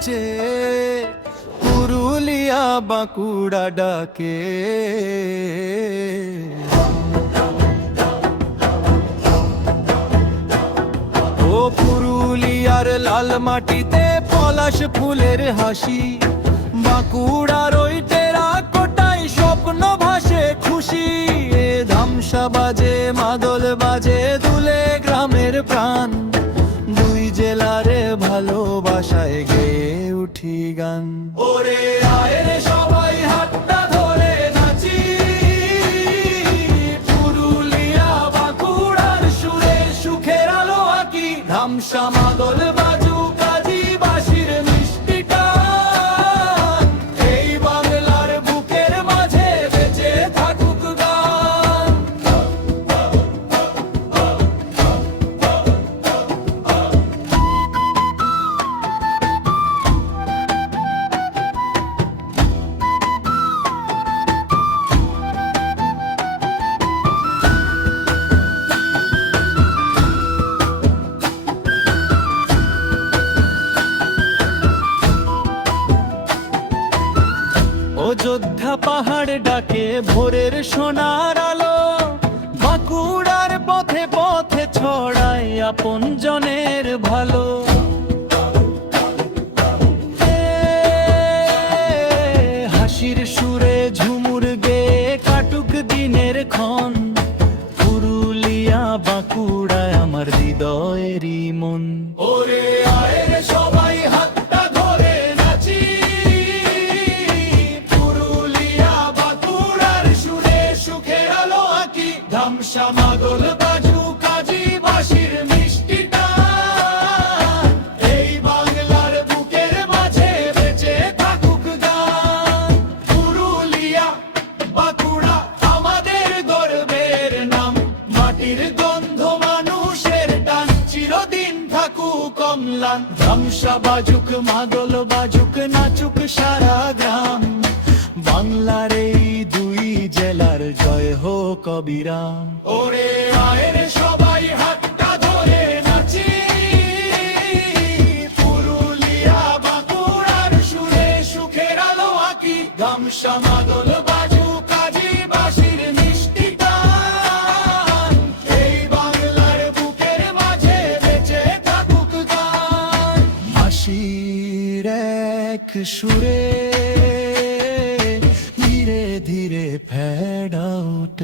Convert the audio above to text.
নাচে, পুরুলিয়া বাঁকুড়া ডাকে। ও পুরুলিয়ার লাল মাটিতে পলাশ ফুলের হাসি, বাঁকুড়ার ওই টেরাকোটায় স্বপ্ন ভাসে খুশি। এ ধামসা বাজে মাদল বাজে দুলে গ্রামের প্রাণ, দুই জেলারে ভালোবাসায় গেয়ে উঠি গান। ওরে আয় রে সবাই হাতটা ধরে নাচি, পুরুলিয়া বাঁকুড়ার সুরে সুখের আলো আঁকি। ধামসা মাদল বাজু কাজী বাঁশির মিষ্টি টান, এই বাংলার বুকের মাঝে বেঁচে থাকুক গান। অযোধ্যা পাহাড় ডাকে ভোরের সোনার আলো, বাঁকুড়ার পথে পথে ছড়ায় আপন জনের ভালো। হাসির সুরে ঝুমুর গে কাটুক দিনের ক্ষণ, পুরুলিয়া বাঁকুড়ায় আমার হৃদয়েরই মন। ওরে আয় রে সবাই হাতটা ধরে নাচি, পুরুলিয়া বাঁকুড়ার সুরে সুখের আলো আঁকি। ধামসা মাদল বাজু কাজী বাঁশির মিষ্টি টান, এই বাংলার বুকের মাঝে বেঁচে থাকুক গান। পুরুলিয়া বাঁকুড়া আমাদের গর্বের নাম, মাটির গন্ধ মানুষের টান, চিরদিন থাকুক অম্লান। ধামসা বাজুক মাদল বাজুক নাচুক সারা গ্রাম, বাংলার এই দুই জেলার জয় হোক অবিরাম। ওরে আয় রে সবাই হাতটা ধরে নাচি, পুরুলিয়া বাঁকুড়ার সুরে সুখের আলো আঁকি। ধামসা মাদল বাজু কাজী বাঁশির মিষ্টি টান, এই বাংলার বুকের মাঝে বেঁচে থাকুক গান। হাসির এক সুরে ধীরে ধীরে ফেড আউট।